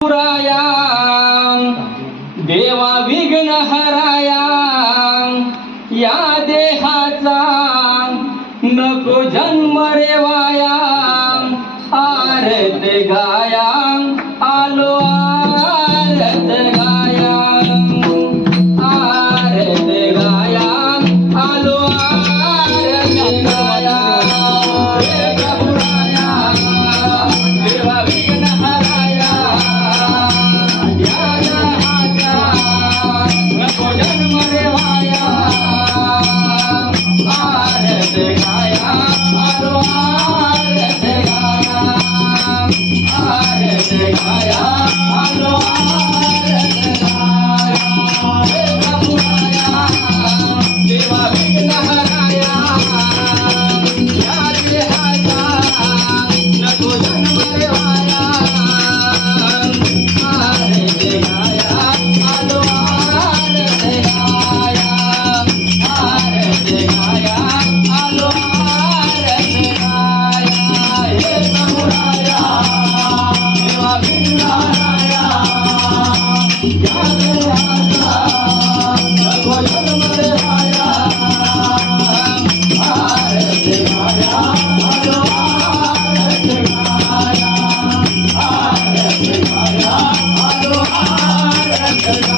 पुरायां देवा विघ्न हराया या देहाचा नको जन्म रेवाया. Yeah. Thank you.